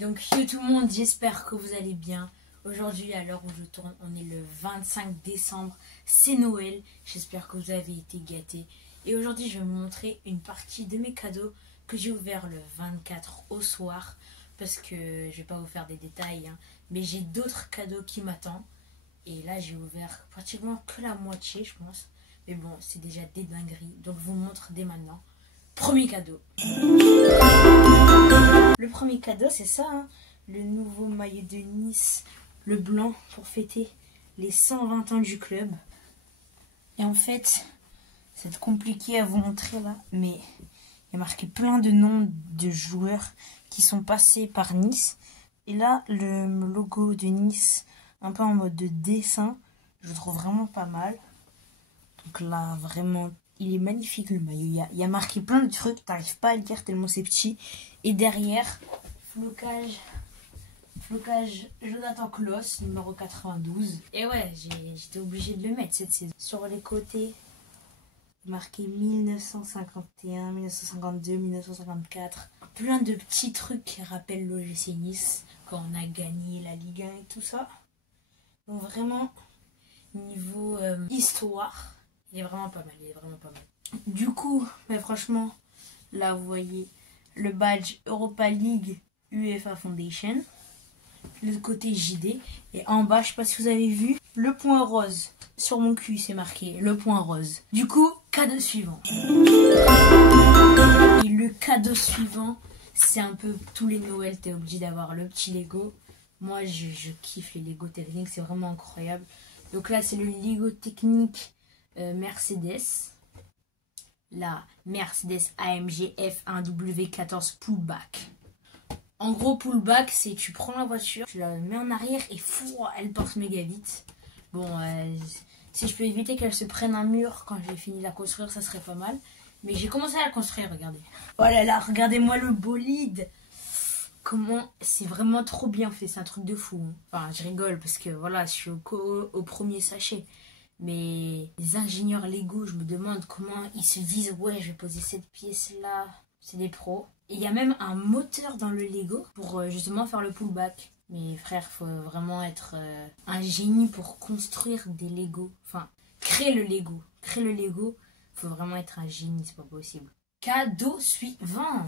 donc yo tout le monde, j'espère que vous allez bien. Aujourd'hui, à l'heure où je tourne, on est le 25 décembre, c'est Noël. J'espère que vous avez été gâtés. Et aujourd'hui, je vais vous montrer une partie de mes cadeaux que j'ai ouvert le 24 au soir. Parce que je vais pas vous faire des détails, hein, mais j'ai d'autres cadeaux qui m'attendent. Et là, j'ai ouvert pratiquement que la moitié, je pense. Mais bon, c'est déjà des dingueries. Donc, je vous montre dès maintenant. Premier cadeau. Le premier cadeau, c'est ça, hein, le nouveau maillot de Nice, le blanc, pour fêter les 120 ans du club. Et en fait, c'est compliqué à vous montrer là, mais il y a marqué plein de noms de joueurs qui sont passés par Nice. Et là, le logo de Nice, un peu en mode de dessin, je le trouve vraiment pas mal. Donc là, vraiment, il est magnifique le maillot. Il y a marqué plein de trucs, t'arrives pas à le lire tellement c'est petit. Et derrière, flocage Jonathan Kloss, numéro 92. Et ouais, j'étais obligée de le mettre cette saison. Sur les côtés, marqué 1951, 1952, 1954. Plein de petits trucs qui rappellent l'OGC Nice quand on a gagné la Ligue 1 et tout ça. Donc vraiment, niveau histoire, il est vraiment pas mal, Du coup, mais franchement, là vous voyez le badge Europa League UEFA Foundation, le côté JD, et en bas, je sais pas si vous avez vu, le point rose. Sur mon cul, c'est marqué le point rose. Du coup, cadeau suivant. Et le cadeau suivant, c'est un peu tous les Noëls, t'es obligé d'avoir le petit Lego. Moi, je kiffe les Lego techniques, c'est vraiment incroyable. Donc là, c'est le Lego technique Mercedes. La Mercedes AMG F1W14 pullback. En gros, pullback, c'est tu prends la voiture, tu la mets en arrière et fou, elle porte méga vite. Bon, si je peux éviter qu'elle se prenne un mur quand j'ai fini de la construire, ça serait pas mal. Mais j'ai commencé à la construire, regardez. Oh là là, regardez-moi le bolide. Comment, c'est vraiment trop bien fait, c'est un truc de fou. Hein. Enfin, je rigole parce que voilà, je suis au premier sachet. Mais les ingénieurs Lego, je me demande comment ils se disent ouais, je vais poser cette pièce là. C'est des pros. Et il y a même un moteur dans le Lego pour justement faire le pullback. Mais frère, faut vraiment être un génie pour construire des Lego. Enfin, créer le Lego. Créer le Lego, faut vraiment être un génie, c'est pas possible. Cadeau suivant.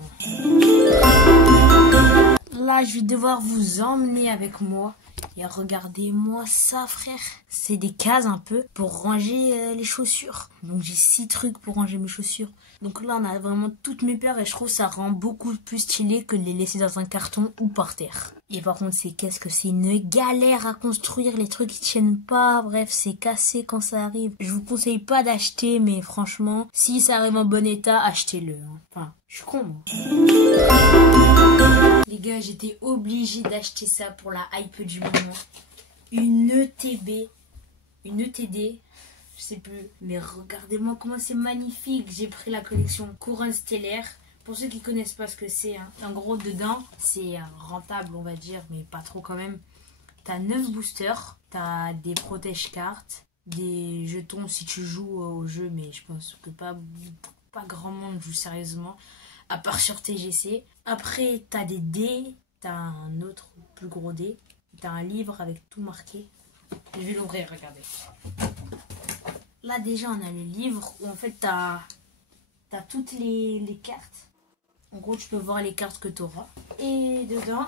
Là, je vais devoir vous emmener avec moi. Et regardez-moi ça, frère. C'est des cases un peu pour ranger les chaussures. Donc j'ai 6 trucs pour ranger mes chaussures. Donc là, on a vraiment toutes mes paires et je trouve que ça rend beaucoup plus stylé que de les laisser dans un carton ou par terre. Et par contre, qu'est-ce que c'est une galère à construire. Les trucs, ils tiennent pas. Bref, c'est cassé quand ça arrive. Je vous conseille pas d'acheter, mais franchement, si ça arrive en bon état, achetez-le. Hein. Enfin, je suis con, moi. Les gars, j'étais obligée d'acheter ça pour la hype du moment. Une ETB, une ETD, je sais plus. Mais regardez-moi comment c'est magnifique. J'ai pris la collection Couronne Stellaire. Pour ceux qui connaissent pas ce que c'est, hein. En gros, dedans, c'est rentable, on va dire, mais pas trop quand même. T'as 9 boosters, t'as des protège-cartes, des jetons si tu joues au jeu, mais je pense que pas grand monde joue sérieusement. À part sur TGC. Après, t'as des dés. T'as un autre plus gros dé. T'as un livre avec tout marqué. Je vais l'ouvrir, regardez. Là, déjà, on a le livre où en fait, t'as toutes les cartes. En gros, tu peux voir les cartes que t'auras. Et dedans,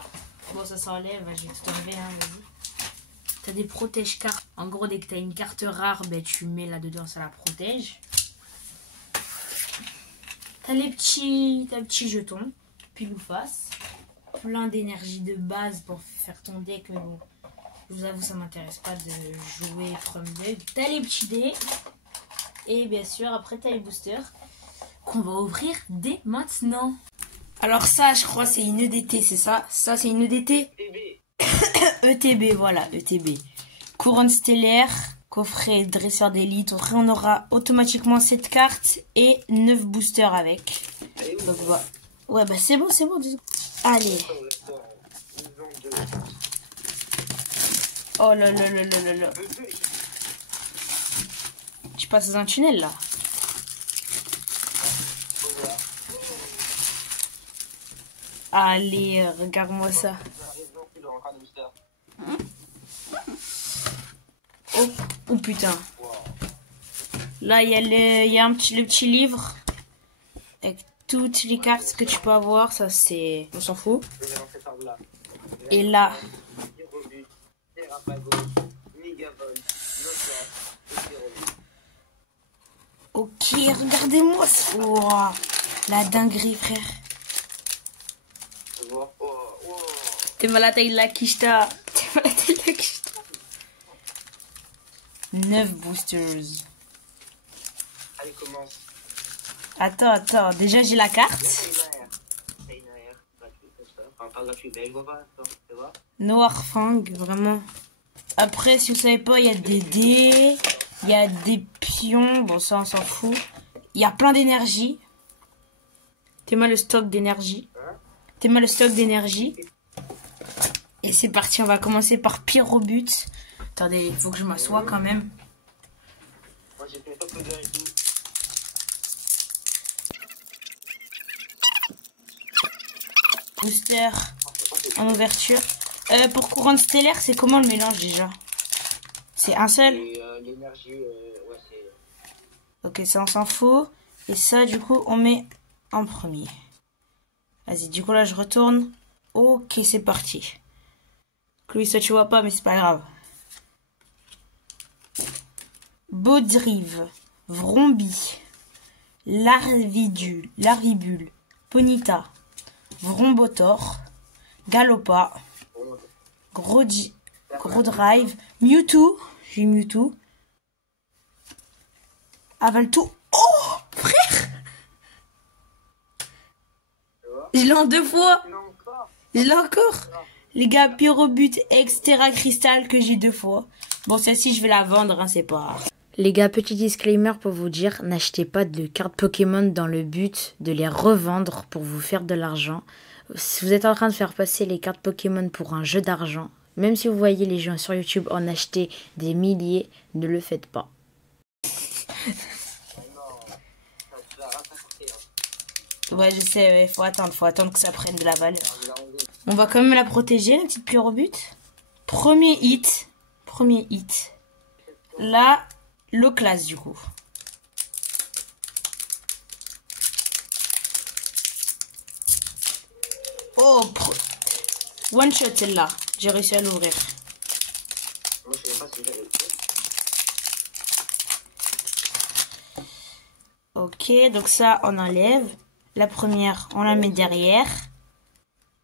bon, ça s'enlève. Je vais tout enlever, hein, vas-y. T'as des protège-cartes. En gros, dès que t'as une carte rare, ben, tu mets là-dedans, ça la protège. T'as les petits jetons, pile ou face. Plein d'énergie de base pour faire ton deck. Mais bon, je vous avoue, ça m'intéresse pas de jouer from deck. T'as les petits dés. Et bien sûr, après, t'as les boosters qu'on va ouvrir dès maintenant. Alors ça, je crois, c'est une EDT, c'est ça? Ça, c'est une EDT? ETB, voilà, ETB. Couronne stellaire. Coffret dresseur d'élite. Après, on aura automatiquement cette carte et 9 boosters avec. Donc, voilà. Ouais, bah c'est bon. Allez. Oh là là là là là là. Je passe dans un tunnel là. Allez, regarde-moi ça. Oh, oh putain. Là, il y a le petit livre avec toutes les cartes que tu peux avoir. Ça, c'est... On s'en fout. Et là... Ok, regardez-moi ça. Wow, la dinguerie, frère. T'es mal à la taille de la quicheta. T'es mal à la taille de la quicheta. 9 boosters. Allez, commence. Attends. Déjà, j'ai la carte. Noir Fang, vraiment. Après, si vous savez pas, il y a des dés. Il y a des pions. Bon, ça, on s'en fout. Il y a plein d'énergie. T'es-moi le stock d'énergie. Et c'est parti, on va commencer par Pyrobut. Attendez, il faut que je m'assoie quand même. Moi, j'ai fait top de et tout. Booster en ouverture. Pour couronne stellaire, c'est comment le mélange déjà? C'est un seul? L'énergie, ouais, c'est... Ok, ça on s'en fout. Et ça, du coup, on met en premier. Vas-y, du coup là, je retourne. Ok, c'est parti. Chloé, ça tu vois pas, mais c'est pas grave. Baudrive, Vrombi, Laribule, Ponita, Vrombotor, Galopa, Gros Drive, Mewtwo, j'ai Mewtwo, Avalto. Oh, frère! Je l'ai en 2 fois. Je l'ai encore. Les gars, Pyrobut, Terra Crystal que j'ai 2 fois. Bon, celle-ci, je vais la vendre, hein, c'est pas... Les gars, petit disclaimer pour vous dire, n'achetez pas de cartes Pokémon dans le but de les revendre pour vous faire de l'argent. Si vous êtes en train de faire passer les cartes Pokémon pour un jeu d'argent, même si vous voyez les gens sur YouTube en acheter des milliers, ne le faites pas. Ouais, je sais, ouais, faut attendre que ça prenne de la valeur. On va quand même la protéger, la petite Pyrobut. Premier hit. Là, l'eau classe du coup. Oh, one shot celle-là. J'ai réussi à l'ouvrir. Moi, je sais pas si j'avais... Ok, donc ça, on enlève. La première, on la met derrière.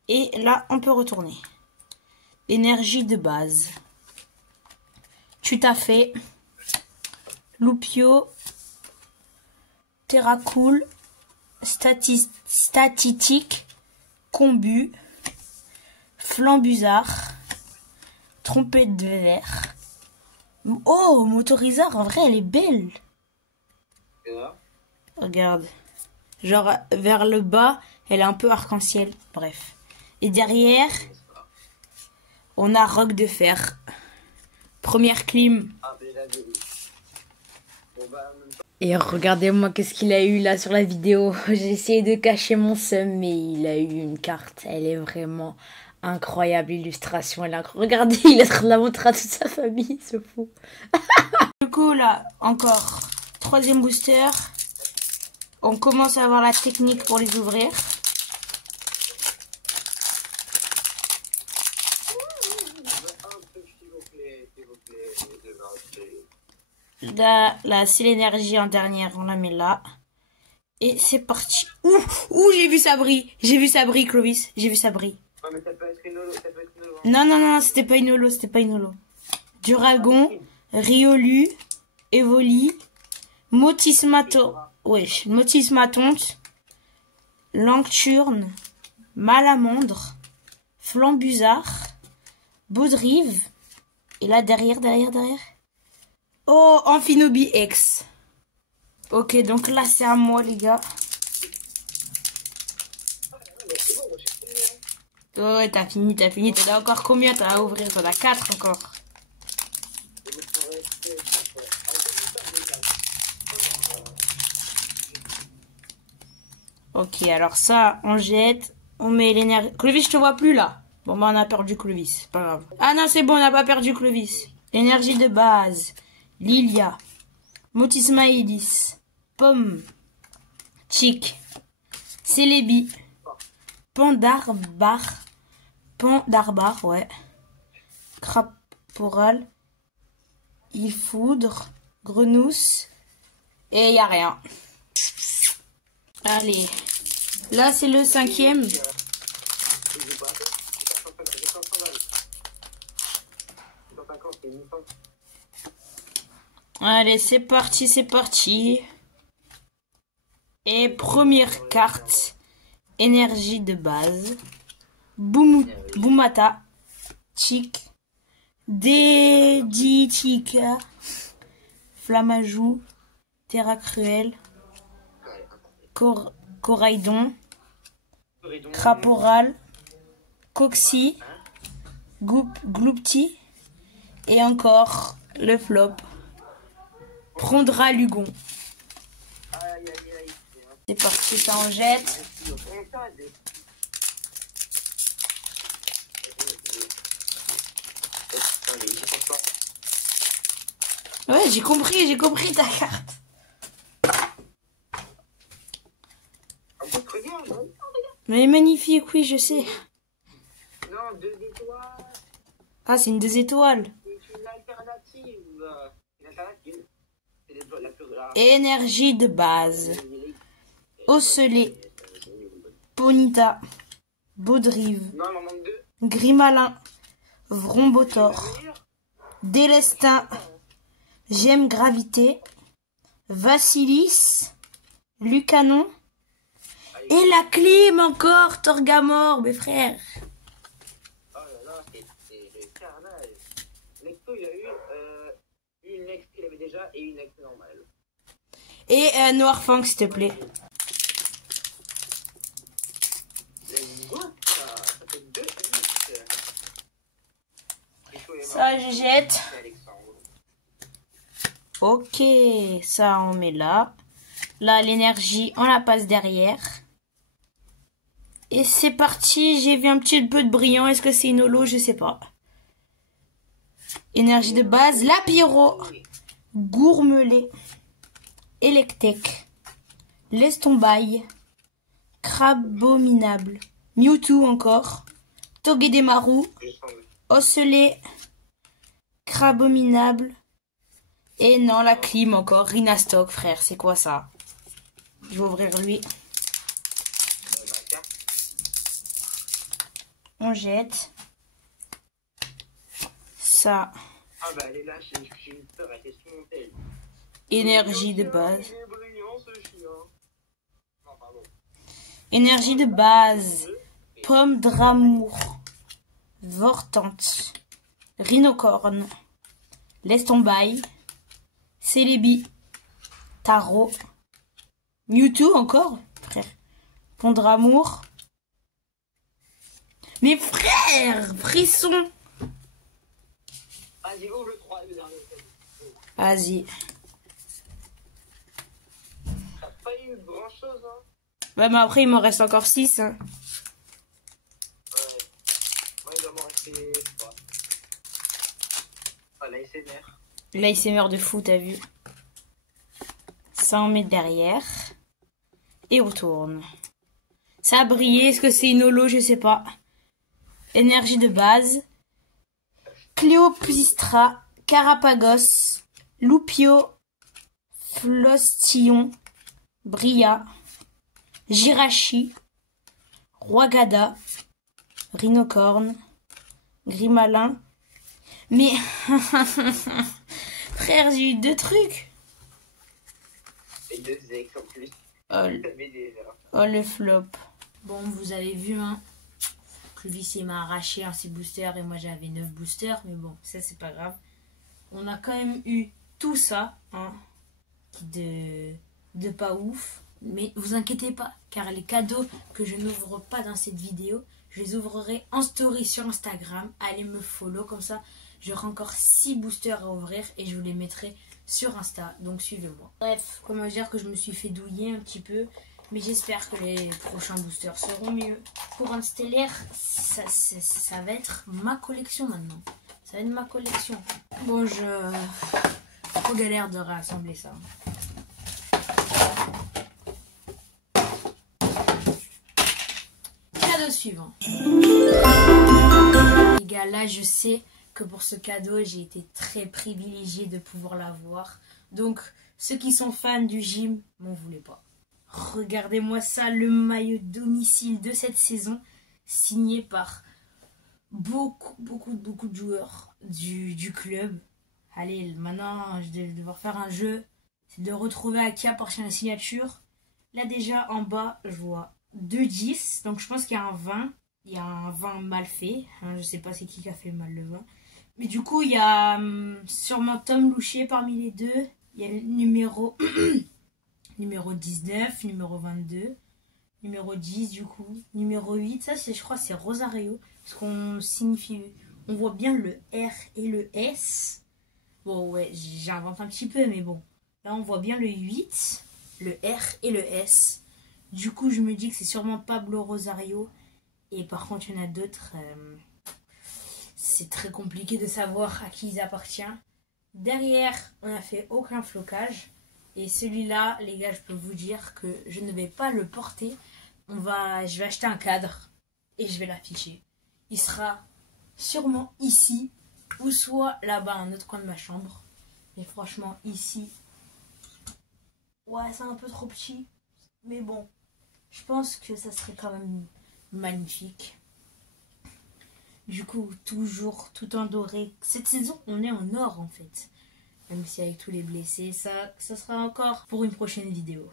Et là, on peut retourner. Énergie de base. Tutafé. Loupio. Terracool. Statistique. Combu. Flambuzard. Trompette de verre. Oh, Motorizard, en vrai, elle est belle. Et là? Regarde. Genre, vers le bas, elle est un peu arc-en-ciel. Bref. Et derrière, on a Roc de Fer. Première clim. Ah, mais là, bon, bah, Et regardez-moi qu'est-ce qu'il a eu là sur la vidéo. J'ai essayé de cacher mon seum, mais il a eu une carte. Elle est vraiment incroyable. L'illustration, elle est incroyable. Regardez, il est en train de la montrer à toute sa famille, ce fou. Du coup, là, encore 3e booster. On commence à avoir la technique pour les ouvrir. Là, c'est l'énergie en dernière, on la met là. Et c'est parti. Ouh, j'ai vu ça brille. J'ai vu ça brille, Clovis. J'ai vu ça brille. ouais, mais ça peut être une holo, ça peut être une holo. Non, c'était pas une holo, Duragon, Riolu, Evoli, Motismatonte, Lancturne, Malamandre, Flambuzard, Baudrive. Et là, derrière. Oh, Amphinobi X. Ok, donc là, c'est à moi, les gars. Ouais, t'as fini. T'en as encore combien? T'en as à ouvrir? T'en as 4 encore. Ok, alors ça, on jette. On met l'énergie. Clovis, je te vois plus là. Bon, bah, on a perdu Clovis. C'est pas grave. Ah non, c'est bon, on n'a pas perdu Clovis. L'énergie de base. Lilia. Motismaïdis. Pomme. Chic. Célébi. Pandarbar. Pandarbar, ouais. Craporal. Il foudre. Grenousse. Et y a rien. Allez. Là, c'est le 5e. Allez, c'est parti, c'est parti. Et première carte. Énergie de base. Boumata. Chic. Déditica. Flamajou. Terra Cruel. Coraidon. Craporal. Coxy. Gloupti. Et encore le flop. Prendra Lugon. C'est parti, ça en jette. Ouais, j'ai compris ta carte. Mais magnifique, oui, je sais. Non, 2 étoiles. Ah, c'est une 2 étoiles. C'est une alternative. Une alternative. C'est la plus rare. Énergie de base. Ocellé. Ponita. Baudrive. Non, il m'en manque 2. Grimalin. Vrombotor. Délestin. Gemme Gravité. Vassilis. Lucanon. Et la clim encore, Torgamore, mes frères. Oh là là, c'est le carnage. Nexto, il a eu une Nex qu'il avait déjà et une Nex normale. Et Noirfang, s'il te plaît. Ça fait 2 Ça, je jette. Ok, ça, on met là. Là, l'énergie, on la passe derrière. Et c'est parti, j'ai vu un petit peu de brillant. Est-ce que c'est une holo? Je sais pas. Énergie de base, la pyro. Gourmelé. Electek. Lestombaille. Crabominable. Mewtwo encore. Togedemaru. Ocellé. Crabominable. Et non, la clim encore. Rhinastock, frère. C'est quoi ça? Je vais ouvrir lui. On jette. Ça. Ah bah elle est là, j'ai une peur, elle est sur mon tel. Énergie de base. Il est brillant ce chien. Non, pardon. Énergie de base. Pomme d'amour. Vortante. Rhinocorne. Lestombaille. Célébi. Tarot. Mewtwo encore, frère. Pondramour. Mes frères, frisson. Vas-y, ouvre le 3, le dernier. Vas-y. T'as pas eu grand chose, hein. Ouais, mais après, il m'en reste encore 6. Hein. Ouais. Moi, il doit m'en rester 3. Ah, l'ASMR. L'ASMR de fou, t'as vu. Ça, on met derrière. Et on tourne. Ça a brillé. Est-ce que c'est une holo? Je sais pas. Énergie de base. Cléopystra. Carapagos. Loupio. Flostillon. Bria. Jirachi. Roigada. Rhinocorne. Grimalin. Mais... Frère, j'ai eu 2 trucs. Et 2 ex en plus. Oh, le flop. Bon, vous avez vu, hein. Clovis, il m'a arraché un 6 boosters et moi j'avais 9 boosters. Mais bon, ça c'est pas grave. On a quand même eu tout ça, hein. De pas ouf. Mais vous inquiétez pas, car les cadeaux que je n'ouvre pas dans cette vidéo, je les ouvrirai en story sur Instagram. Allez me follow, comme ça j'aurai encore 6 boosters à ouvrir et je vous les mettrai sur Insta. Donc suivez-moi. Bref, comment dire que je me suis fait douiller un petit peu. Mais j'espère que les prochains boosters seront mieux. Couronne stellaire, ça va être ma collection maintenant. Ça va être ma collection. Bon, trop galère de rassembler ça. Cadeau suivant. Les gars, là je sais que pour ce cadeau, j'ai été très privilégiée de pouvoir l'avoir. Donc, ceux qui sont fans du gym, m'en voulez pas. Regardez-moi ça, le maillot domicile de cette saison, signé par beaucoup de joueurs du club. Allez, maintenant, je vais devoir faire un jeu. C'est de retrouver à qui appartient la signature. Là, déjà, en bas, je vois 2 10. Donc, je pense qu'il y a un 20. Il y a un 20 mal fait. Hein, je sais pas c'est qui a fait mal le 20. Mais du coup, il y a sûrement Tom Loucher parmi les deux. Il y a le numéro... numéro 19, numéro 22, numéro 10 du coup, numéro 8, ça je crois c'est Rosario, parce qu'on signifie, on voit bien le R et le S. Bon ouais, j'invente un petit peu, mais bon, là on voit bien le 8, le R et le S. Du coup je me dis que c'est sûrement Pablo Rosario, et par contre il y en a d'autres, c'est très compliqué de savoir à qui ils appartiennent. Derrière, on n'a fait aucun flocage. Et celui-là, les gars, je peux vous dire que je ne vais pas le porter. Je vais acheter un cadre et je vais l'afficher. Il sera sûrement ici ou soit là-bas, un autre coin de ma chambre. Mais franchement, ici, ouais, c'est un peu trop petit. Mais bon, je pense que ça serait quand même magnifique. Du coup, toujours tout en doré. Cette saison, on est en or en fait. Même si avec tous les blessés, ça sera encore pour une prochaine vidéo.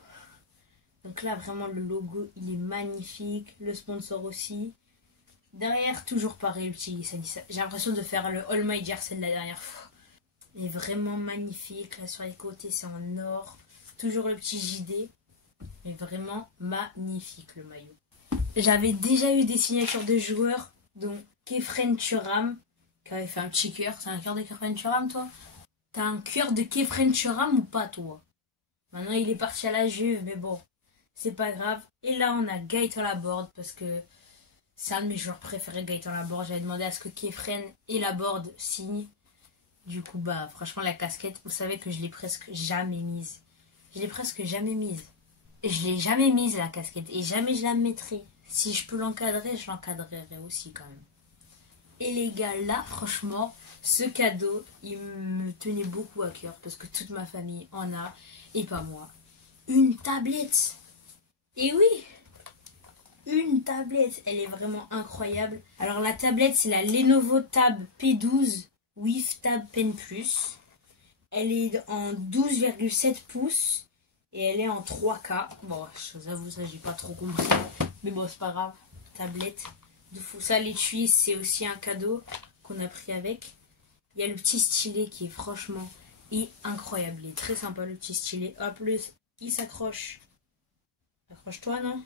Donc là, vraiment, le logo, il est magnifique. Le sponsor aussi. Derrière, toujours pareil, le petit Sanissa. J'ai l'impression de faire le All My Jersey de la dernière fois. Il est vraiment magnifique. Là, sur les côtés, c'est en or. Toujours le petit JD. Mais vraiment magnifique, le maillot. J'avais déjà eu des signatures de joueurs, dont Kefren Thuram, qui avait fait un petit cœur. C'est un cœur de Kefren Thuram, toi? T'as un cœur de Kefren Thuram ou pas, toi? Maintenant, il est parti à la Juve, mais bon, c'est pas grave. Et là, on a Gaëtan Laborde, parce que c'est un de mes joueurs préférés, Gaëtan Laborde. J'avais demandé à ce que Kefren et Laborde signent. Du coup, bah, franchement, la casquette, vous savez que je l'ai presque jamais mise. Je l'ai presque jamais mise. Je l'ai jamais mise, la casquette, et jamais je la mettrai. Si je peux l'encadrer, je l'encadrerai aussi, quand même. Et les gars, là, franchement, ce cadeau, il me tenait beaucoup à cœur parce que toute ma famille en a et pas moi. Une tablette. Et oui, une tablette. Elle est vraiment incroyable. Alors, la tablette, c'est la Lenovo Tab P12 with Tab Pen Plus. Elle est en 12,7 pouces et elle est en 3K. Bon, je vous avoue, ça, j'ai pas trop compris. Mais bon, c'est pas grave. Tablette de fou. Ça, l'étui, c'est aussi un cadeau qu'on a pris avec. Il y a le petit stylet qui est franchement incroyable. Il est très sympa, le petit stylet. Hop, il s'accroche. Accroche-toi, non?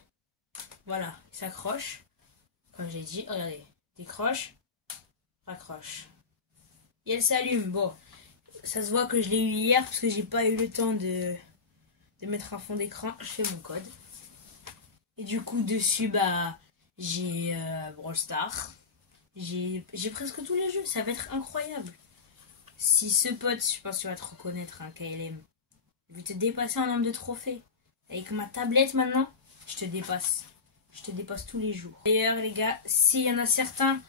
Voilà, il s'accroche. Comme j'ai dit, regardez. Décroche, raccroche. Et elle s'allume. Bon, ça se voit que je l'ai eu hier parce que j'ai pas eu le temps de mettre un fond d'écran. Je fais mon code. Et du coup, dessus, bah, j'ai Brawl Stars. J'ai presque tous les jeux. Ça va être incroyable. Si ce pote, je pense que tu vas te reconnaître, un KLM, je vais te dépasser en nombre de trophées. Avec ma tablette maintenant, je te dépasse. Je te dépasse tous les jours. D'ailleurs, les gars, s'il y en a certains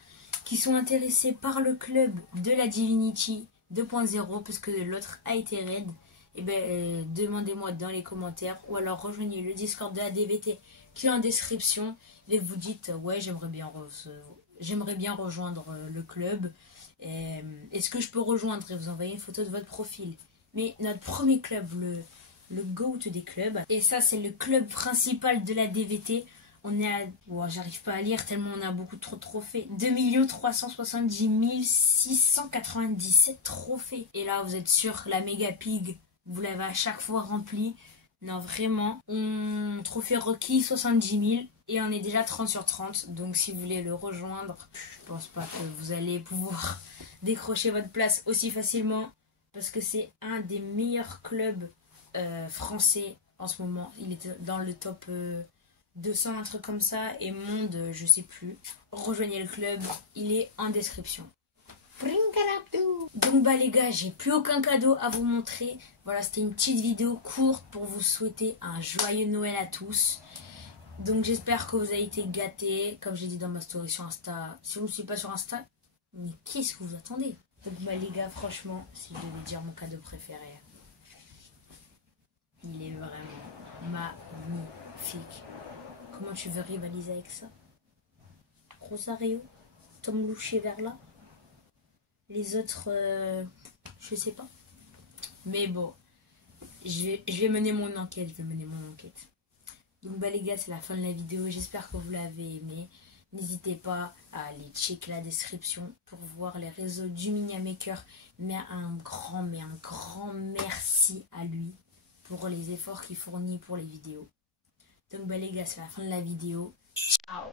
qui sont intéressés par le club de la Divinity 2.0, parce que l'autre a été raid, eh ben, demandez-moi dans les commentaires ou alors rejoignez le Discord de la DVT qui est en description et vous dites ouais, j'aimerais bien rejoindre le club. Est-ce que je peux rejoindre et vous envoyer une photo de votre profil. Mais notre premier club, le GOAT des clubs, et ça c'est le club principal de la DVT. On est à... Oh, j'arrive pas à lire tellement on a beaucoup trop de trophées. 2 370 697 trophées. Et là vous êtes sûr, la méga pig, vous l'avez à chaque fois rempli. Non, vraiment. Trophée requis 70 000 et on est déjà 30 sur 30. Donc si vous voulez le rejoindre, je pense pas que vous allez pouvoir décrocher votre place aussi facilement. Parce que c'est un des meilleurs clubs français en ce moment. Il était dans le top 200, un truc comme ça. Et Monde, je sais plus. Rejoignez le club, il est en description. Donc bah les gars, j'ai plus aucun cadeau à vous montrer. Voilà, c'était une petite vidéo courte pour vous souhaiter un joyeux Noël à tous. Donc j'espère que vous avez été gâtés, comme j'ai dit dans ma story sur Insta. Si vous ne suivez pas sur Insta, mais qu'est-ce que vous attendez? Donc bah les gars, franchement, si je devais dire mon cadeau préféré, il est vraiment magnifique. Comment tu veux rivaliser avec ça? Rosario, Tom Louché vers là. Les autres, je sais pas. Mais bon, je vais mener mon enquête. Donc bah les gars, c'est la fin de la vidéo. J'espère que vous l'avez aimé. N'hésitez pas à aller checker la description pour voir les réseaux du Miniamaker. Mais un grand merci à lui pour les efforts qu'il fournit pour les vidéos. Donc bah les gars, c'est la fin de la vidéo. Ciao.